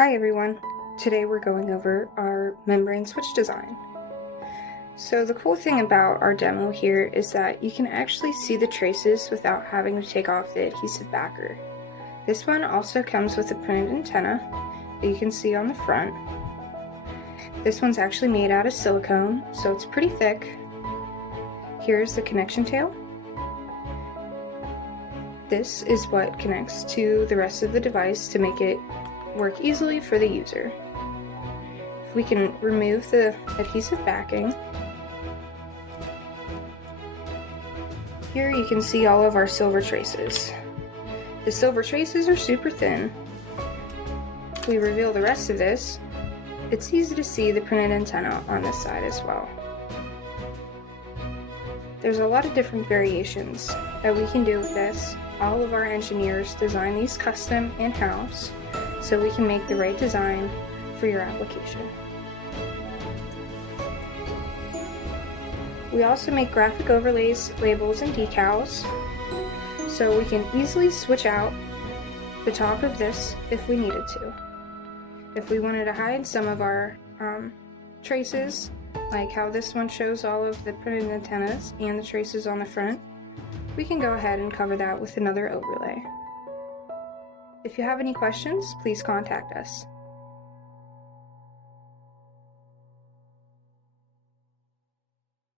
Hi everyone! Today we're going over our membrane switch design. So the cool thing about our demo here is that you can actually see the traces without having to take off the adhesive backer. This one also comes with a printed antenna that you can see on the front. This one's actually made out of silicone, so it's pretty thick. Here's the connection tail. This is what connects to the rest of the device to make it work easily for the user. We can remove the adhesive backing. Here you can see all of our silver traces. The silver traces are super thin. If we reveal the rest of this, it's easy to see the printed antenna on this side as well. There's a lot of different variations that we can do with this. All of our engineers design these custom in-house, so we can make the right design for your application. We also make graphic overlays, labels, and decals, so we can easily switch out the top of this if we needed to. If we wanted to hide some of our traces, like how this one shows all of the printed antennas and the traces on the front, we can go ahead and cover that with another overlay. If you have any questions, please contact us.